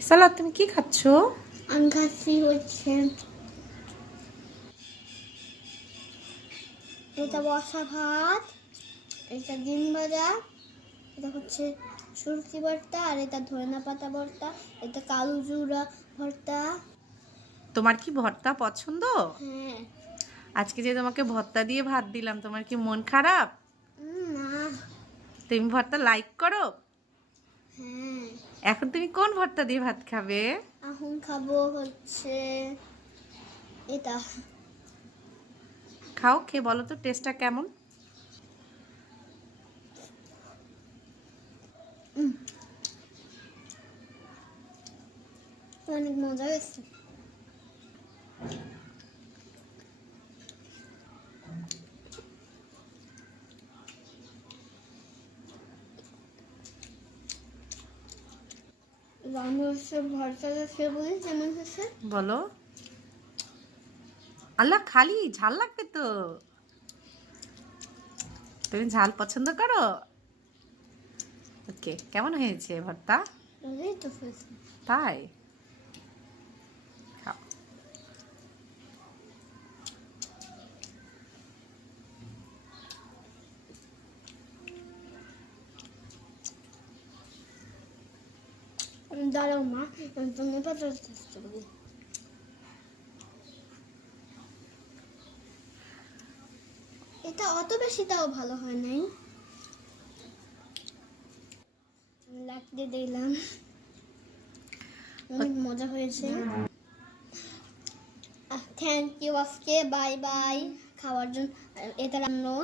সালাদ তুমি কি খাচ্ছ? আমি খাচ্ছি হচ্ছে এটা বসা ভাত এটা ডিম ভাজা এটা হচ্ছে সুরকি ভর্তা আর এটা ধনেনা পাতা ভর্তা এটা কালো জুড়া ভর্তা। তোমার কি ভর্তা পছন্দ? হ্যাঁ। আজকে যে তোমাকে ভর্তা দিয়ে ভাত দিলাম তোমার কি মন খারাপ? না। তুমি ভর্তা লাইক করো? এখন তুমি কোন ভর্তা দিয়ে ভাত খাবে? এখন খাব হচ্ছে এটা। খাও খেয়ে বলো তো টেস্টটা কেমন? অনেক মজা হয়েছে রান্না হচ্ছে ভর্তা সে বলি। আল্লাহ খালি ঝাল লাগবে তো। তুমি ঝাল পছন্দ করো? ওকে কেমন হয়েছে ভর্তা? তাই? দাঁড়াও মা তুমি পাতা চেষ্টা করি এটা অত বেশি তাও ভালো হয় নাই লাগতে দিলাম অনেক মজা হয়েছে থ্যাংক ইউ আজকে বাই বাই খাওয়ার জন্য এটা রান্না